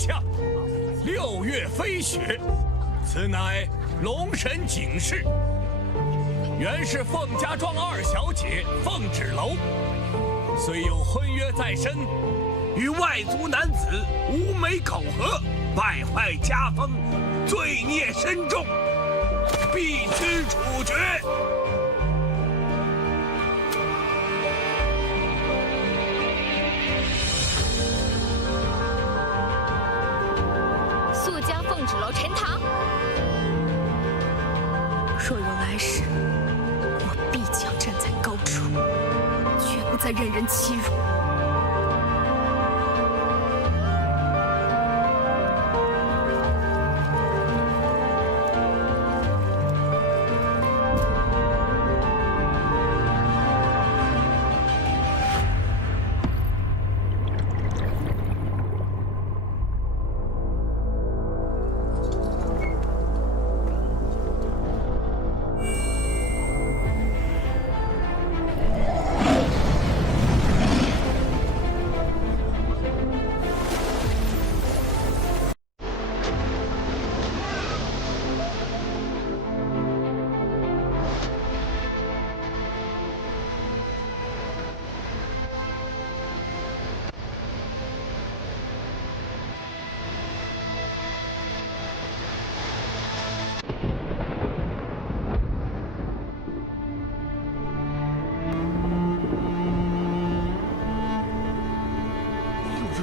下，6月飞雪，此乃龙神警示。原是凤家庄2小姐凤芷楼，虽有婚约在身，与外族男子无媒口合，败坏家风，罪孽深重，必须处决。速将凤芷楼沉塘。若有来世，我必将站在高处，绝不再任人欺辱。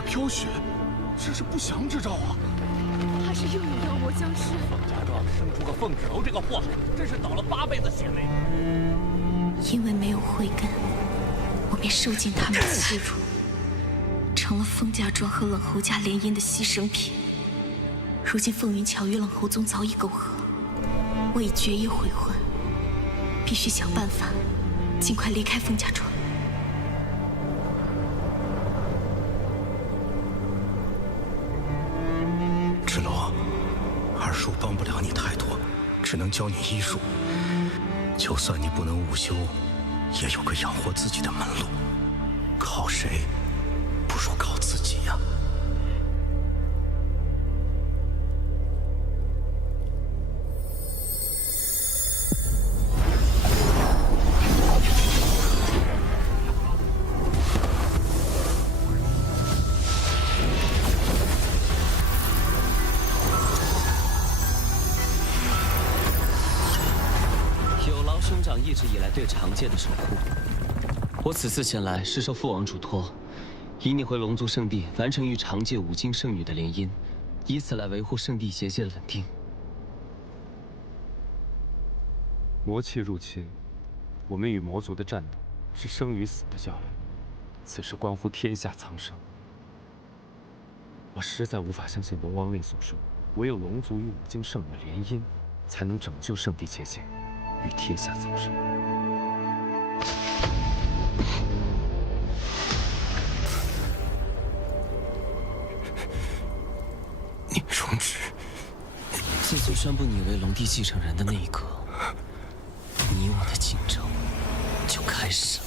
飘雪，这是不祥之兆啊！怕是又有妖魔僵尸。凤家庄生出个凤芷楼这个祸害，真是倒了8辈子血霉。因为没有慧根，我便受尽他们的欺辱，成了凤家庄和冷侯家联姻的牺牲品。如今凤云桥与冷侯宗早已媾和，我已决意悔婚，必须想办法尽快离开凤家庄。芷楼，二叔帮不了你太多，只能教你医术。就算你不能悟修，也有个养活自己的门路。靠谁，不如靠自己呀。兄长一直以来对长界的守护，我此次前来是受父王嘱托，引你回龙族圣地，完成与长界5金圣女的联姻，以此来维护圣地结界的稳定。魔气入侵，我们与魔族的战斗是生与死的较量，此事关乎天下苍生。我实在无法相信龙王令所说，唯有龙族与5金圣女联姻，才能拯救圣地结界。与天下苍生。你容止！自从宣布你为龙帝继承人的那一刻，你我的竞争就开始了。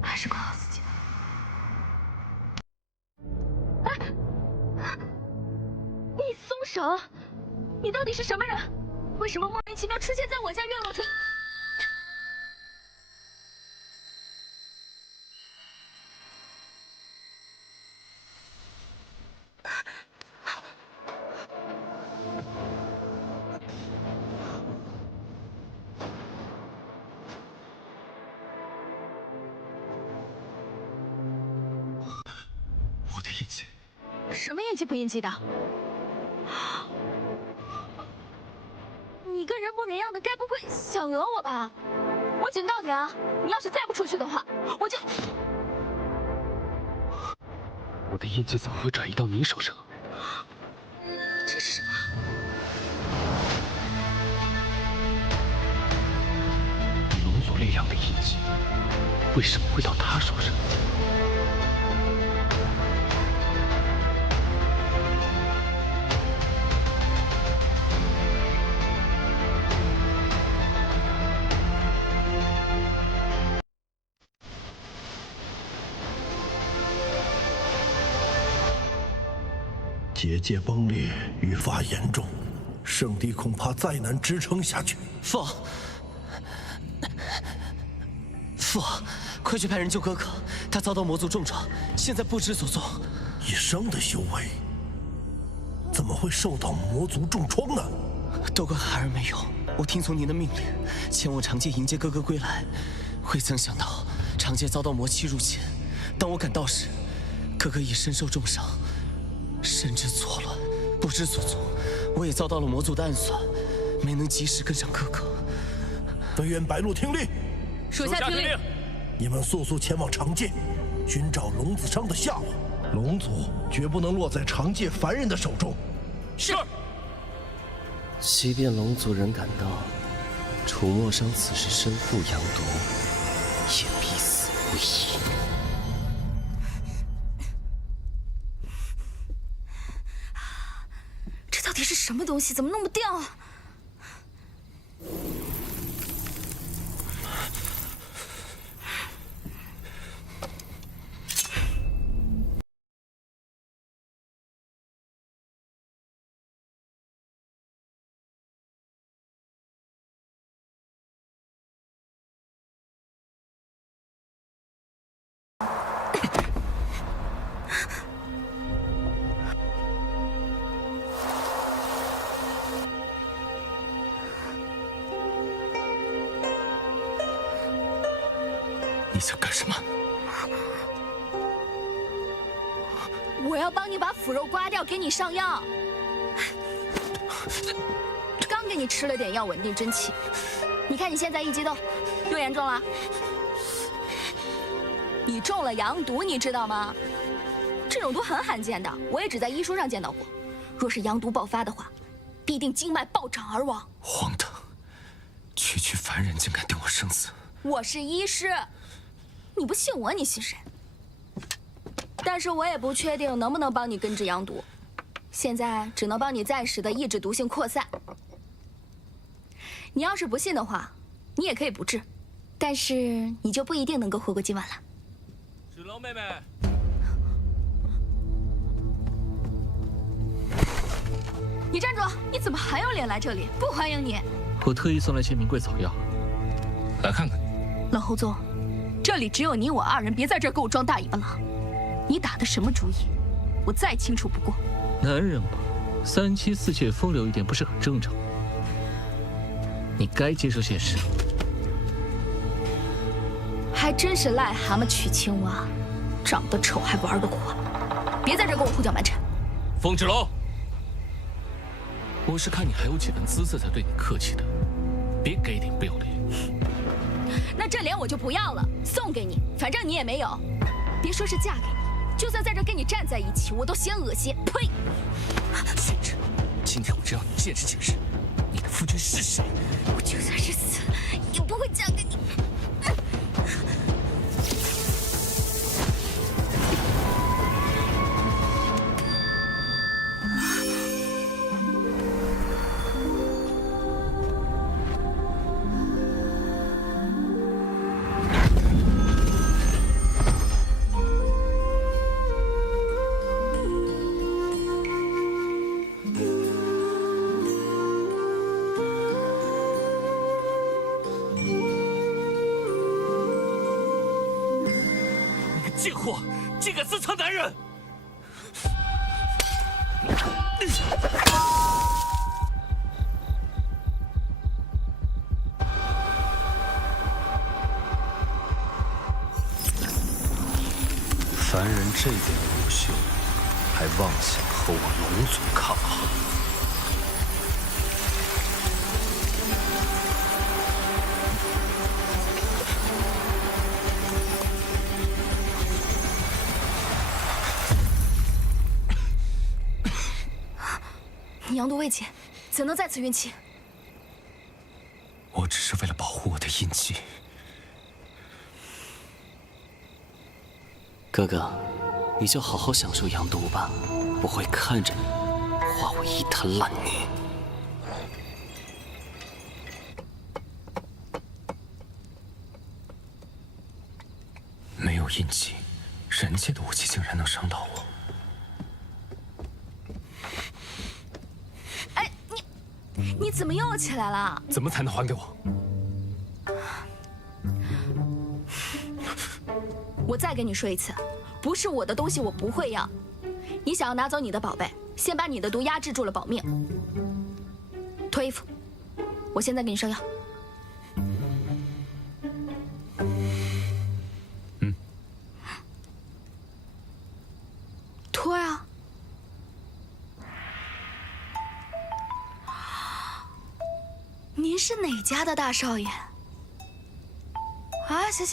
还是管好自己。你松手！你到底是什么人？为什么莫名其妙出现在我家月落村？义气。什么义气不义气的？你跟人模人样的，该不会想讹我吧？我警告你啊，你要是再不出去的话，我就……我的印记怎么会转移到你手上？这是什么？龙族力量的印记，为什么会到他手上？结界崩裂愈发严重，圣地恐怕再难支撑下去。父王，父王，快去派人救哥哥，他遭到魔族重创，现在不知所踪。一生的修为，怎么会受到魔族重创呢？都怪孩儿没有，我听从您的命令，前往长界迎接哥哥归来。未曾想到长界遭到魔气入侵，当我赶到时，哥哥已身受重伤。神志错乱，不知所踪，我也遭到了魔族的暗算，没能及时跟上哥哥。飞燕白鹿听令，属下听令。你们速速前往长界，寻找龙子商的下落。龙族绝不能落在长界凡人的手中。是。即便龙族人赶到，楚墨商此时身负阳毒，也必死无疑。到底是什么东西？怎么弄不掉啊？你想干什么？我要帮你把腐肉刮掉，给你上药。刚给你吃了点药，稳定真气。你看你现在一激动，又严重了。你中了阳毒，你知道吗？这种毒很罕见的，我也只在医书上见到过。若是阳毒爆发的话，必定经脉暴涨而亡。荒唐！区区凡人竟敢定我生死！我是医师。你不信我，你信谁？但是我也不确定能不能帮你根治阳毒，现在只能帮你暂时的抑制毒性扩散。你要是不信的话，你也可以不治，但是你就不一定能够活过今晚了。芷楼妹妹，你站住！你怎么还有脸来这里？不欢迎你！我特意送来些名贵草药，来看看。冷侯宗，这里只有你我二人，别在这儿给我装大尾巴狼。你打的什么主意？我再清楚不过。男人嘛，3妻4妾风流一点不是很正常？你该接受现实。还真是癞蛤蟆娶青蛙，长得丑还玩得火。别在这儿给我胡搅蛮缠。风芷楼，我是看你还有几分姿色才对你客气的，别给脸不要脸。那这脸我就不要了，送给你，反正你也没有。别说是嫁给你，就算在这跟你站在一起，我都嫌恶心。呸！宣之，今天我就让你见识见识，你的夫君是谁。我就算是死了，也不会嫁给你。贱货，竟敢私藏男人！凡人这点无秀，还妄想和我龙族抗衡？你阳毒未尽，怎能再次运气？我只是为了保护我的印记。哥哥，你就好好享受阳毒吧，我会看着你化为一滩烂泥。没有印记，人界的武器竟然能伤到我。哎，你怎么又起来了？怎么才能还给我？我再跟你说一次，不是我的东西我不会要。你想要拿走你的宝贝，先把你的毒压制住了保命。脱衣服，我现在给你上药。脱呀！您是哪家的大少爷？啊，行。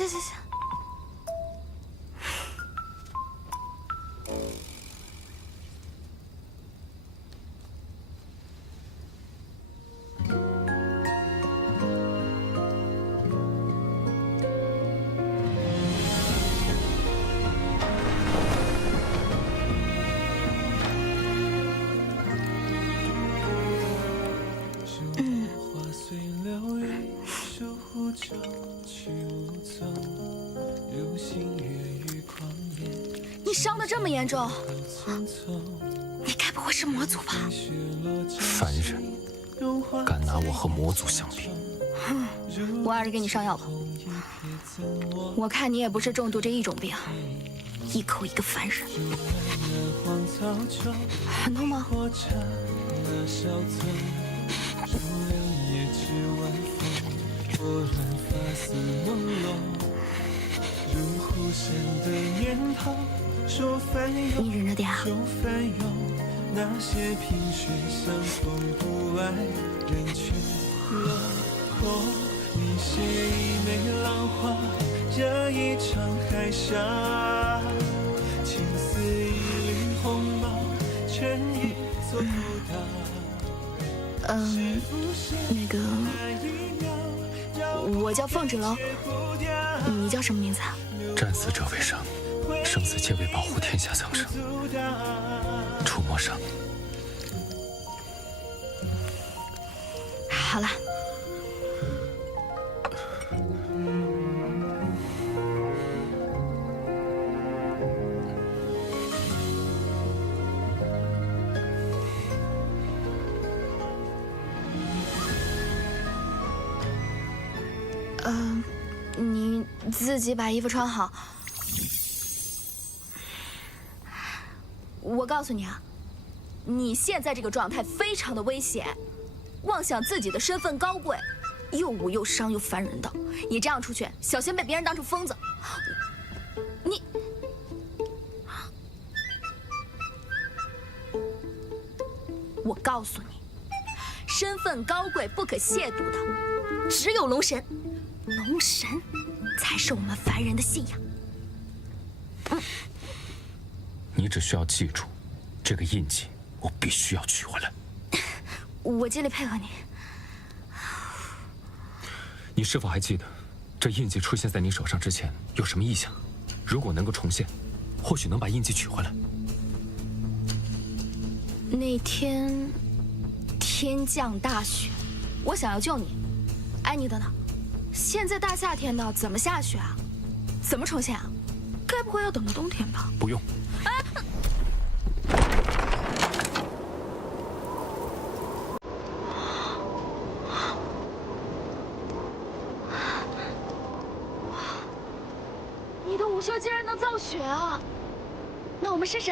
你伤得这么严重，你该不会是魔族吧？凡人敢拿我和魔族相比？我还是给你上药吧。我看你也不是重度这一种病，一口一个凡人。很痛吗？你忍着点啊。那个，我叫凤芷楼，你叫什么名字啊？战死者为生，生死皆为保护天下苍生。触摸上。好了。你自己把衣服穿好。我告诉你啊，你现在这个状态非常的危险，妄想自己的身份高贵，又武又伤又烦人的，你这样出去，小心被别人当成疯子。你，我告诉你，身份高贵不可亵渎的，只有龙神。龙神才是我们凡人的信仰。你只需要记住，这个印记我必须要取回来。我尽力配合你。你是否还记得，这印记出现在你手上之前有什么异象？如果能够重现，或许能把印记取回来。那天天降大雪，我想要救你。哎，你等等。现在大夏天的，怎么下雪啊？怎么重现啊？该不会要等到冬天吧？不用。你的武修竟然能造雪啊！那我们试试。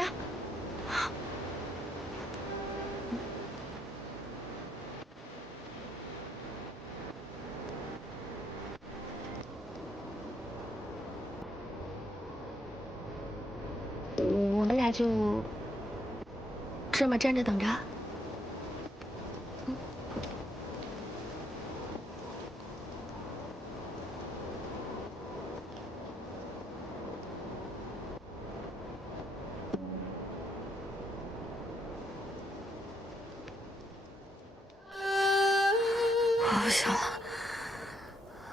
我们俩就事吗？站着等着。我不行了。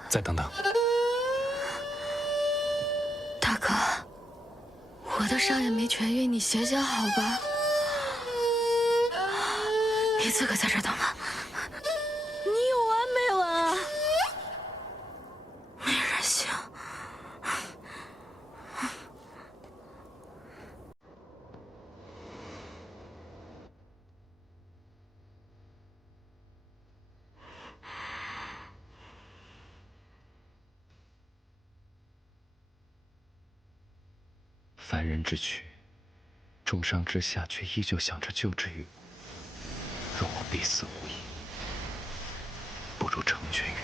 再等等。大哥，我的伤也没痊愈，你歇歇好吧？你自个在这儿等吧。你有完没完啊？没人性。凡人之躯，重伤之下却依旧想着救治于我，若我必死无疑，不如成全于你。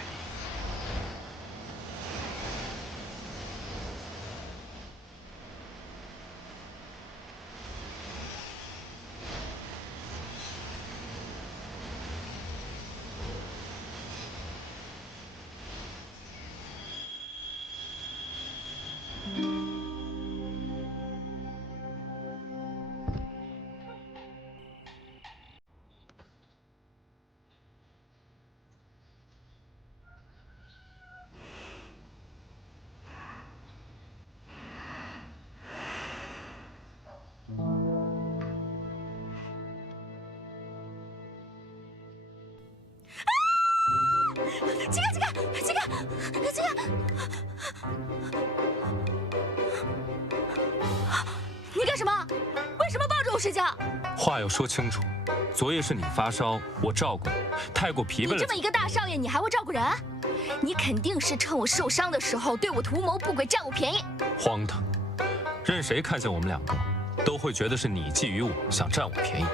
你干什么？为什么抱着我睡觉？话要说清楚，昨夜是你发烧，我照顾你，太过疲惫了。你这么一个大少爷，你还会照顾人？你肯定是趁我受伤的时候对我图谋不轨，占我便宜。荒唐！任谁看见我们两个，都会觉得是你觊觎我，想占我便宜。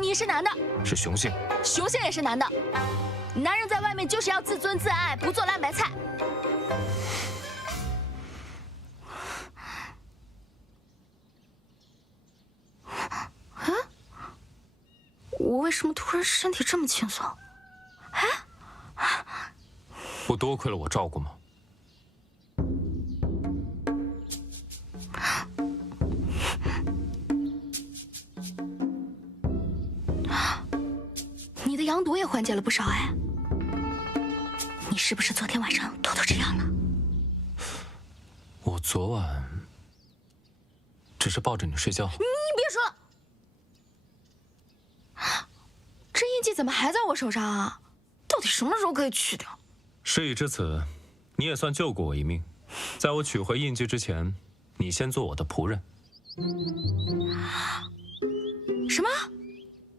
你是男的，是雄性，雄性也是男的。男人在外面就是要自尊自爱，不做烂白菜。啊？我为什么突然身体这么轻松？不多亏了我照顾吗？你的羊毒也缓解了不少哎。你是不是昨天晚上偷偷吃药了？我昨晚只是抱着你睡觉。你别说了，这印记怎么还在我手上啊？到底什么时候可以去掉？事已至此，你也算救过我一命。在我取回印记之前，你先做我的仆人。什么？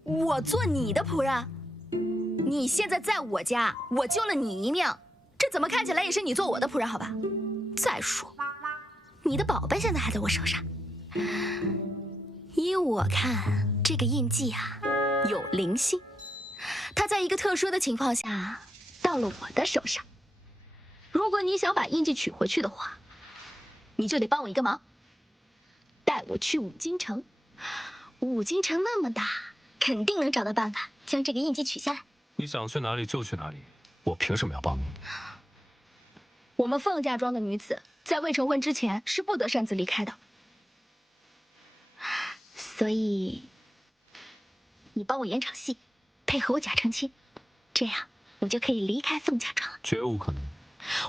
我做你的仆人？你现在在我家，我救了你一命，这怎么看起来也是你做我的仆人，好吧？再说，你的宝贝现在还在我手上。依我看，这个印记啊，有灵性，它在一个特殊的情况下到了我的手上。如果你想把印记取回去的话，你就得帮我一个忙，带我去五京城。五京城那么大，肯定能找到办法将这个印记取下来。你想去哪里就去哪里，我凭什么要帮你？我们凤家庄的女子在未成婚之前是不得擅自离开的，所以你帮我演场戏，配合我假成亲，这样我就可以离开凤家庄了。绝无可能。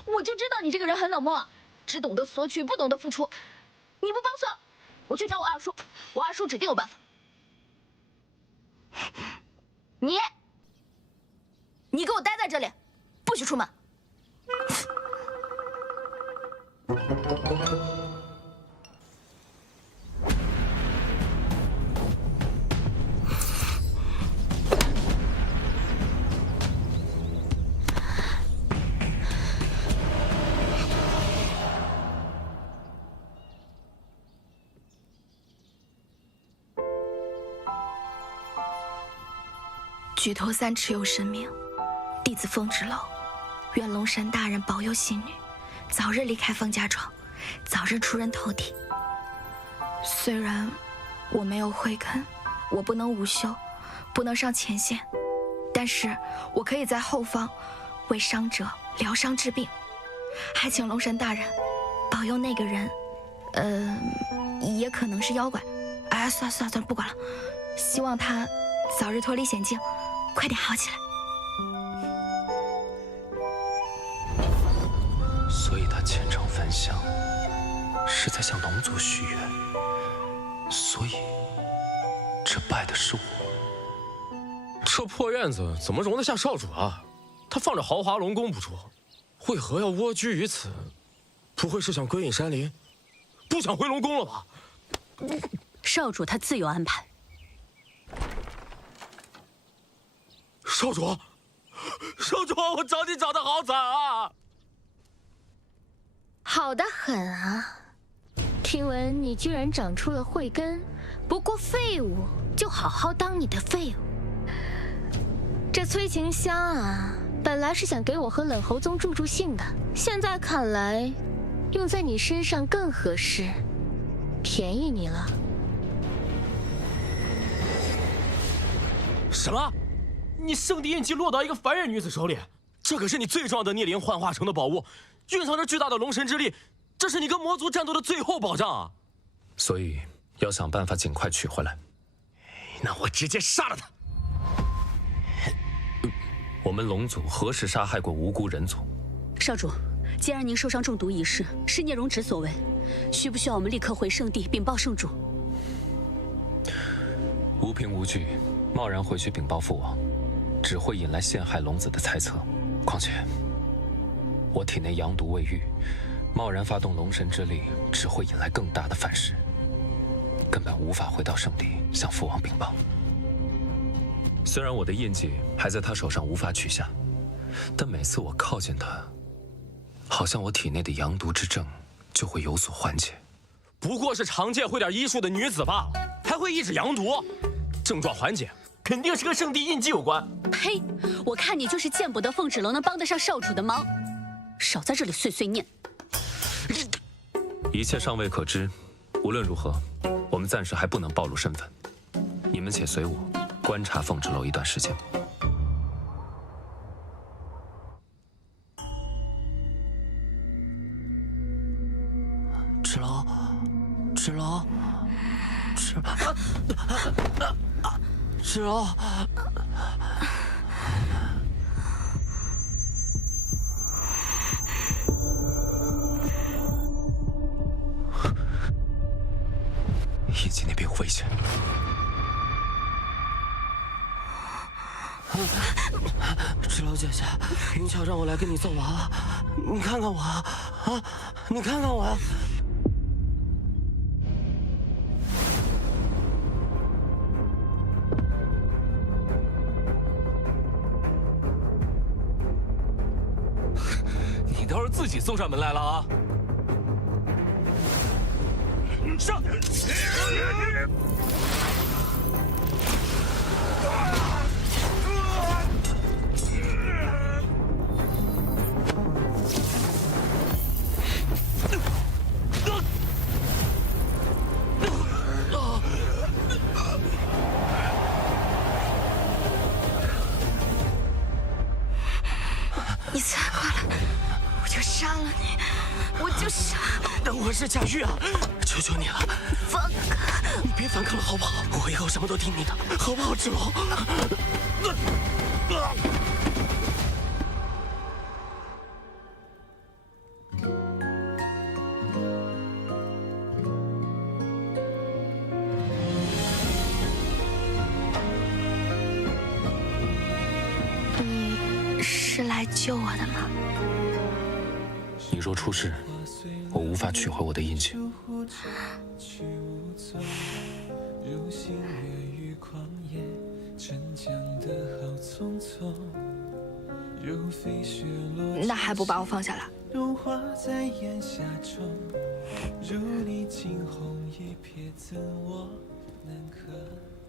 我就知道你这个人很冷漠，只懂得索取，不懂得付出。你不帮算了，我去找我二叔，我二叔指定有办法。你给我待在这里，不许出门。举头三尺有神明，弟子凤芷楼，愿龙神大人保佑信女早日离开凤家庄，早日出人头地。虽然我没有慧根，我不能午休，不能上前线，但是我可以在后方为伤者疗伤治病，还请龙神大人保佑那个人，也可能是妖怪。哎，算了，不管了，希望他早日脱离险境，快点好起来。所以他虔诚焚香，是在向龙族许愿。所以，这拜的是我。这破院子怎么容得下少主啊？他放着豪华龙宫不说，为何要蜗居于此？不会是想归隐山林，不想回龙宫了吧？少主他自有安排。少主，我找你找得好惨啊！好得很啊！听闻你居然长出了慧根，不过废物就好好当你的废物。这催情香啊，本来是想给我和冷侯宗助兴的，现在看来，用在你身上更合适，便宜你了。什么？你圣地印记落到一个凡人女子手里？这可是你最重要的孽灵幻化成的宝物，蕴藏着巨大的龙神之力，这是你跟魔族战斗的最后保障啊！所以要想办法尽快取回来。那我直接杀了他！我们龙族何时杀害过无辜人族？少主，既然您受伤中毒一事是聂荣芷所为，需不需要我们立刻回圣地禀报圣主？无凭无据，贸然回去禀报父王，只会引来陷害龙子的猜测。况且，我体内阳毒未愈，贸然发动龙神之力，只会引来更大的反噬，根本无法回到圣地向父王禀报。虽然我的印记还在他手上无法取下，但每次我靠近他，好像我体内的阳毒之症就会有所缓解。不过是常见会点医术的女子罢了，还会抑制阳毒，症状缓解肯定是跟圣地印记有关。呸！我看你就是见不得凤芷楼能帮得上少主的忙，少在这里碎碎念。一切尚未可知，无论如何，我们暂时还不能暴露身份。你们且随我观察凤芷楼一段时间。芷楼，印记那边有危险。芷楼姐姐，云巧让我来跟你送娃娃，你看看我啊，你看看我呀。你倒是自己送上门来了啊！上！你再过来，我就杀了你！我就杀！我是贾玉啊，求求你了，放开！你别反抗了好不好？我以后什么都听你的，好不好，芷楼？你是来救我的吗？你若出事，我无法取回我的印记。那还不把我放下来？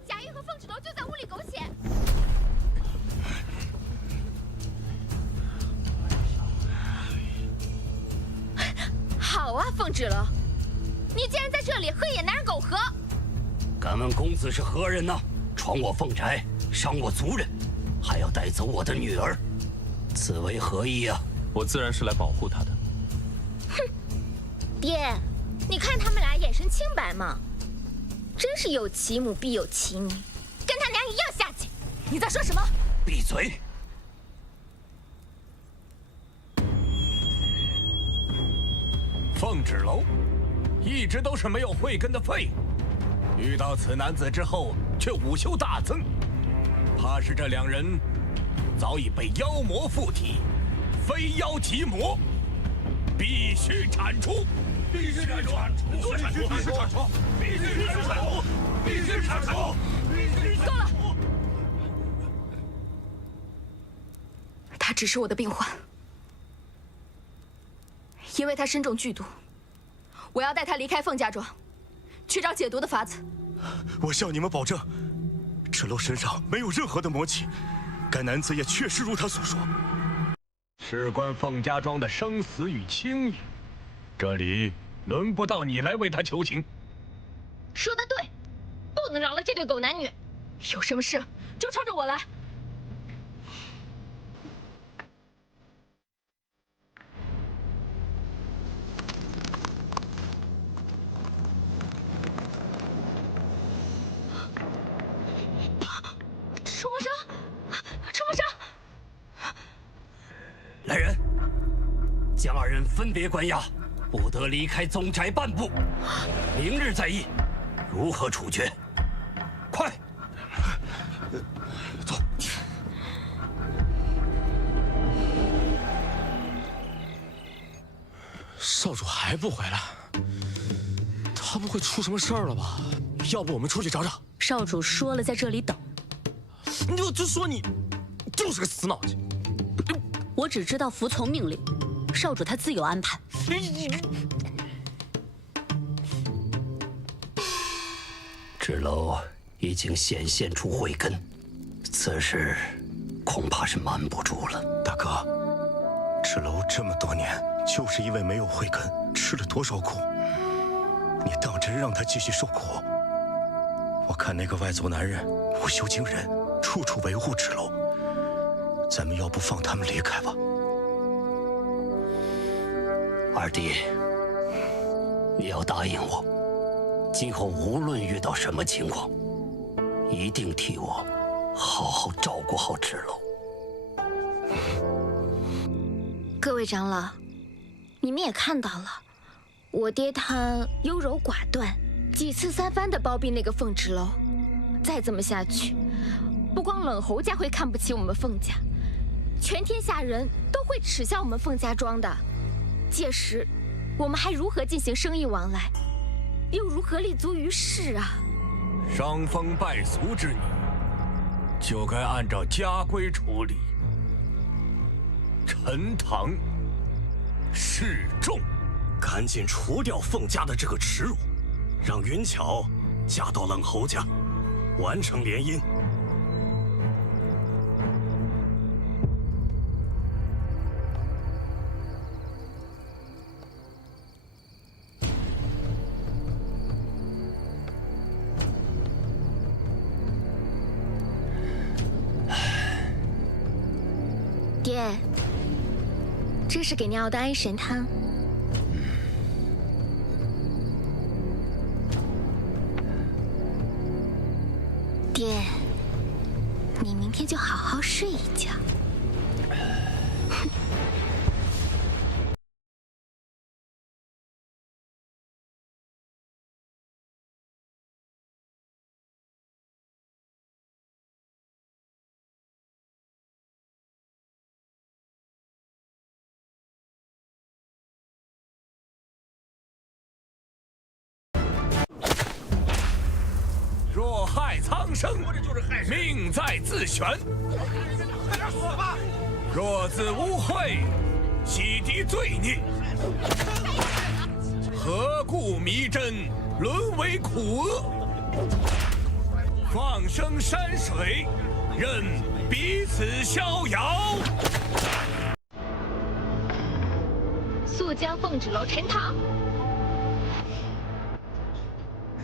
贾玉和凤芷楼就在屋里苟且。好啊，凤芷楼，你竟然在这里和野男人苟合！敢问公子是何人呢？闯我凤宅，伤我族人，还要带走我的女儿，此为何意啊？我自然是来保护她的。哼，爹，你看他们俩眼神清白吗？真是有其母必有其女，跟他娘一样下贱。你在说什么？闭嘴！凤芷楼一直都是没有慧根的废物，遇到此男子之后却武修大增，怕是这两人早已被妖魔附体，非妖即魔，必须铲除！必须铲除！必须铲除！必须铲除！必须铲除！必须铲除！够了！他只是我的病患，因为他身中剧毒，我要带他离开凤家庄，去找解毒的法子。我向你们保证，芷楼身上没有任何的魔气，该男子也确实如他所说。事关凤家庄的生死与清誉，这里轮不到你来为他求情。说得对，不能饶了这对狗男女。有什么事就冲着我来。出魔生，出魔生！来人，将二人分别关押，不得离开宗宅半步。明日再议，如何处决？快！走。少主还不回来，他不会出什么事儿了吧？要不我们出去找找？少主说了，在这里等。我就说你就是个死脑筋。我只知道服从命令，少主他自有安排。芷楼已经显现出慧根，此事恐怕是瞒不住了。大哥，芷楼这么多年就是因为没有慧根，吃了多少苦？你当真让他继续受苦？我看那个外族男人无修惊人，处处维护芷楼，咱们要不放他们离开吧？二弟，你要答应我，今后无论遇到什么情况，一定替我好好照顾好芷楼。各位长老，你们也看到了，我爹他优柔寡断，几次三番的包庇那个凤芷楼。再这么下去，不光冷侯家会看不起我们凤家，全天下人都会耻笑我们凤家庄的。届时，我们还如何进行生意往来，又如何立足于世啊？伤风败俗之女，就该按照家规处理。陈塘示众，赶紧除掉凤家的这个耻辱，让云巧嫁到冷侯家，完成联姻。爹，这是给你熬的安神汤。爹，你明天就好好睡一觉。若害苍生，命在自悬。快点死吧！若自污秽，洗涤罪孽，何故迷真，沦为苦厄？放生山水，任彼此逍遥。速将凤芷楼陈塘。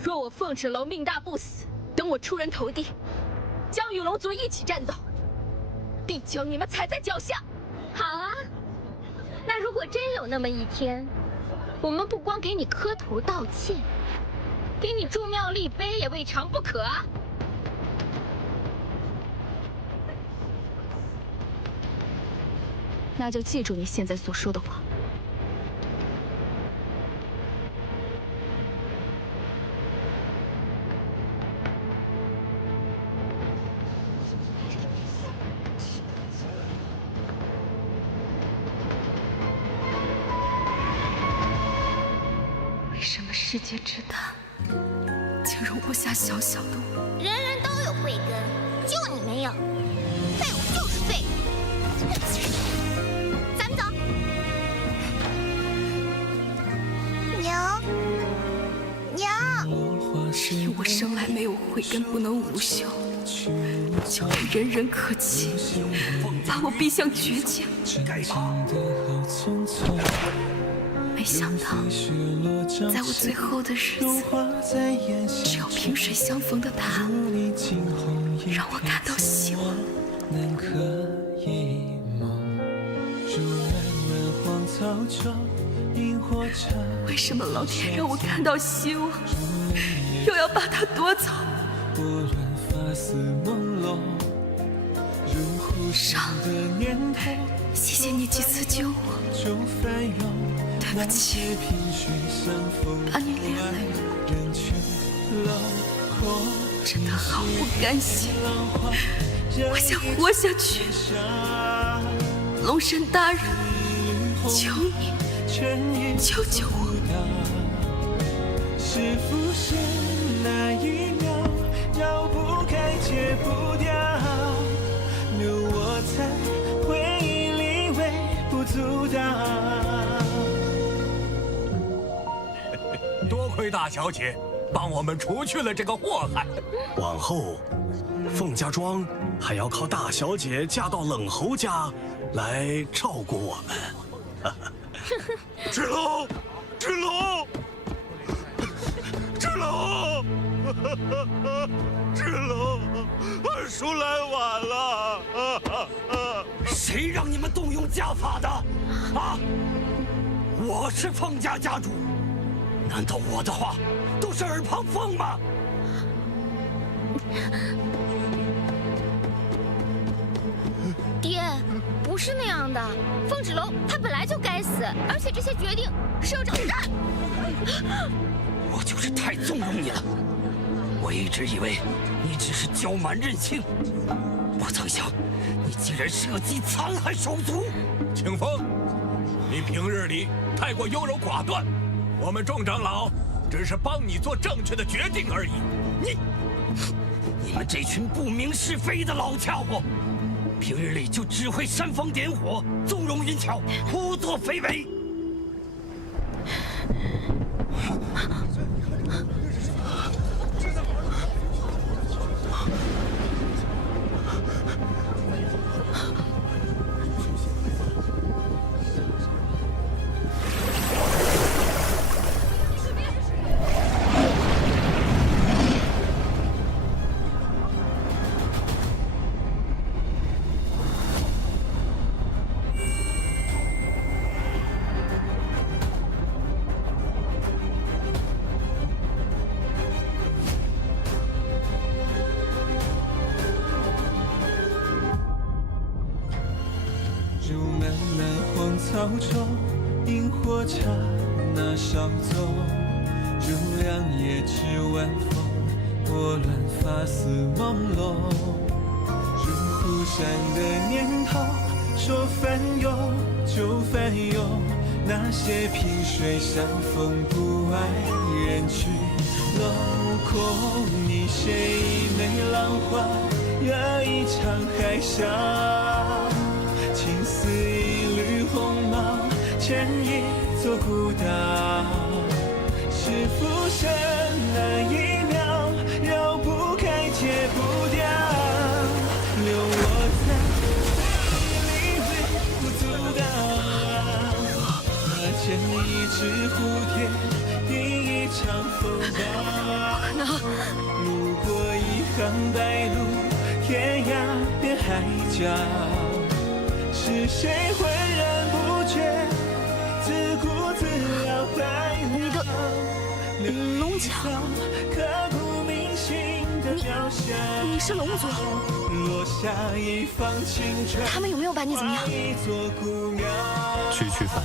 若我凤豸楼命大不死，等我出人头地，将与龙族一起战斗，必将你们踩在脚下。好啊，那如果真有那么一天，我们不光给你磕头道歉，给你筑庙立碑也未尝不可啊。那就记住你现在所说的话。为什么世界之大，竟容不下小小的我？人人都有慧根，就你没有。废物就是废物。咱们走。娘，娘，是因我生来没有慧根，不能无修，就被人人可欺，把我逼向绝境。没想到，在我最后的日子，只有萍水相逢的他，让我感到希望。为什么老天让我看到希望，又要把它夺走？上，谢谢你几次救我，对不起，把你连累了，真的好不甘心，我想活下去。龙神大人，求你救救我！是不是那一秒绕不开戒不掉，留我在回忆里微不足道。多亏大小姐帮我们除去了这个祸害。往后，凤家庄还要靠大小姐嫁到冷侯家来照顾我们。芷龙，芷龙，芷龙，芷龙，二叔来晚了。谁让你们动用家法的？啊！我是凤家家主，难道我的话都是耳旁风吗？爹，不是那样的。凤豸楼他本来就该死，而且这些决定是由我就是太纵容你了。我一直以为你只是骄蛮任性，不曾想你竟然设计残害手足。清风，你平日里太过优柔寡断，我们众长老只是帮你做正确的决定而已。你们这群不明是非的老家伙，平日里就只会煽风点火、纵容淫巧、胡作非为。草中，萤火刹那稍纵，如两夜之晚风，拨乱发丝朦胧。如忽闪的念头，说翻涌就翻涌，那些萍水相逢不爱人去楼空。你写一枚浪花，惹一场海啸，情似一缕鸿毛，牵一座孤岛。是浮生那一秒，绕不开，戒不掉，留我在回忆里微不足道。那牵一只蝴蝶，第一场风暴。路过一行白鹭，天涯变海角。是谁浑然不觉，自顾自了白了？你的龙角，刻骨铭心的雕像。你是龙族？落下一方青春。他们有没有把你怎么样？区区凡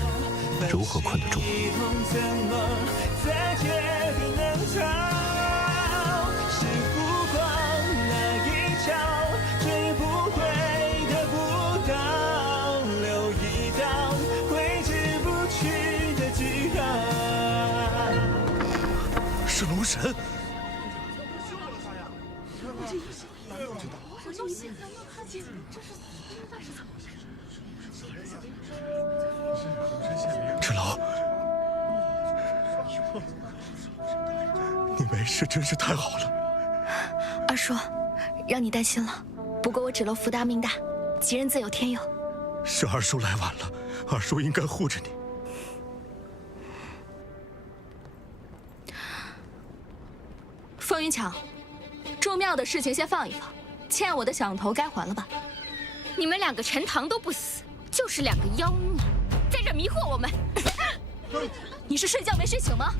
人，如何困得住？是浮光那一朝，追不回的步道，留一道挥之不去的记号。是龙神。芷楼，你没事真是太好了。二叔，让你担心了。不过我芷楼福大命大，吉人自有天佑。是二叔来晚了，二叔应该护着你。风云桥，住庙的事情先放一放，欠我的响头该还了吧？你们两个陈塘都不死，就是两个妖孽，在这迷惑我们。你是睡觉没睡醒吗？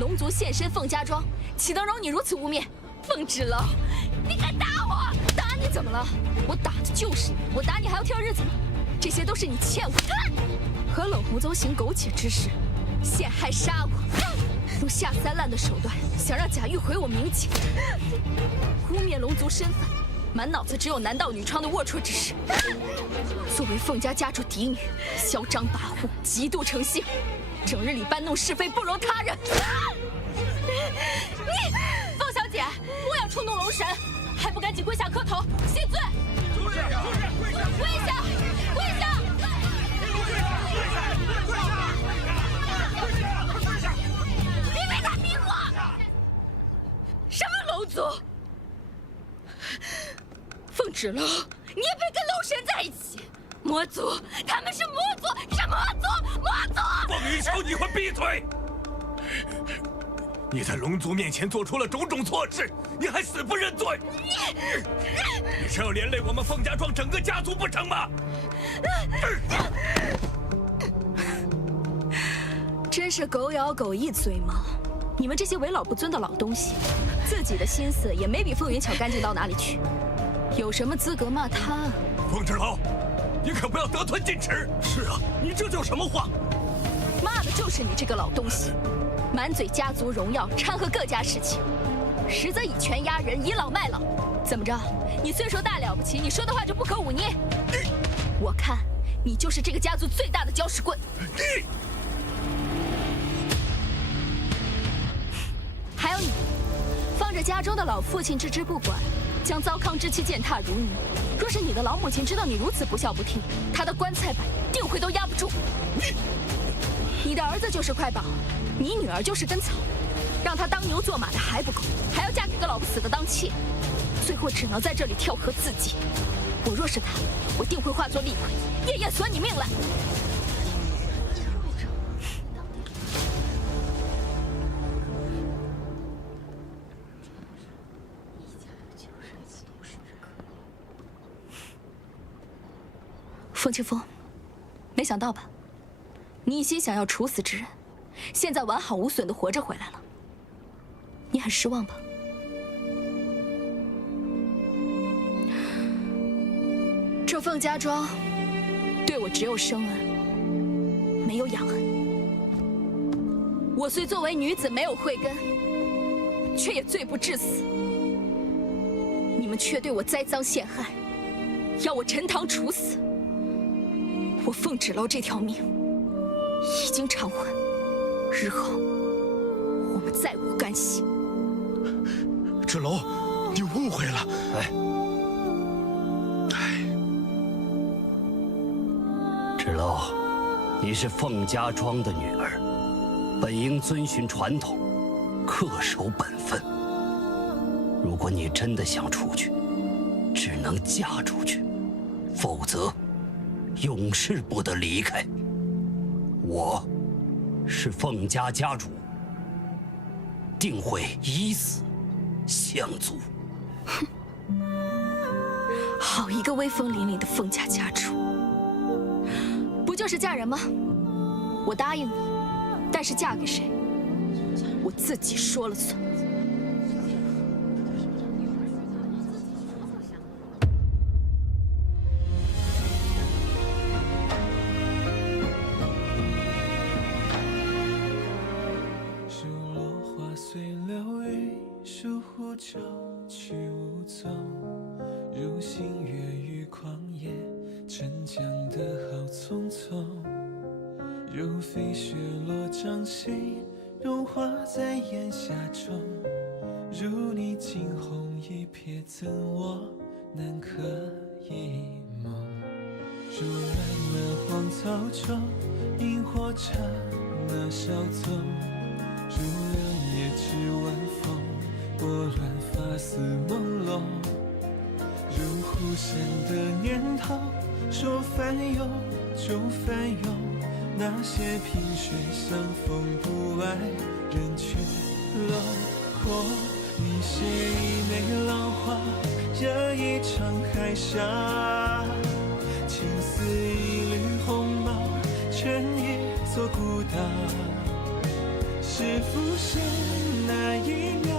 龙族现身凤家庄，岂能容你如此污蔑？凤芷楼，你敢打我？打你怎么了？我打的就是你，我打你还要挑日子吗？这些都是你欠我的。和冷湖宗行苟且之事，陷害杀我，用下三滥的手段想让贾玉毁我名节，污蔑龙族身份，满脑子只有男盗女娼的龌龊之事。作为凤家家主嫡女，嚣张跋扈，极度成性，整日里搬弄是非，不容他人。你，凤小姐，莫要触怒龙神，还不赶紧跪下磕头谢罪！就是跪下，跪下！别被他迷惑！什么龙族？凤芷楼，你也配跟龙神在一起？魔族，他们是魔族，是魔族，魔族！凤云桥，你快闭嘴！你在龙族面前做出了种种错事，你还死不认罪？你是要连累我们凤家庄整个家族不成吗？真是狗咬狗一嘴毛！你们这些为老不尊的老东西，自己的心思也没比凤云巧干净到哪里去，有什么资格骂他啊？凤芷楼，你可不要得寸进尺！是啊，你这叫什么话？骂的就是你这个老东西，满嘴家族荣耀，掺和各家事情，实则以权压人，倚老卖老。怎么着？你岁数大了不起，你说的话就不可忤逆？我看你就是这个家族最大的搅屎棍。还有你，放着家中的老父亲置之不管，将糟糠之妻践踏如泥。若是你的老母亲知道你如此不孝不悌，她的棺材板定会都压不住。你的儿子就是块宝，你女儿就是根草，让她当牛做马的还不够，还要嫁给个老不死的当妾，最后只能在这里跳河自尽。我若是他，我定会化作厉鬼，夜夜索你命来。凤清风，没想到吧？你一心想要处死之人，现在完好无损的活着回来了。你很失望吧？这凤家庄对我只有生恩，没有养恩。我虽作为女子没有慧根，却也罪不至死。你们却对我栽赃陷害，要我陈塘处死。我凤芷楼这条命已经偿还，日后我们再无干系。芷楼，你误会了。芷楼，你是凤家庄的女儿，本应遵循传统，恪守本分。如果你真的想出去，只能嫁出去，否则永世不得离开。我是凤家家主，定会以死相阻。哼，好一个威风凛凛的凤家家主！不就是嫁人吗？我答应你，但是嫁给谁，我自己说了算。数落花随流雨，疏忽就去无踪。如星月与旷野，沉降得好匆匆。如飞雪落掌心，融化在檐下中。如你惊鸿一瞥，怎我能可一梦？如乱了荒草中，萤火刹那稍纵。如两夜之晚风，拨乱发丝朦胧。如忽闪的念头，说翻涌就翻涌。那些萍水相逢不爱，人却落空。你是一枚浪花，惹一场海峡。情似一缕鸿毛，成一座孤岛。是浮生那一秒，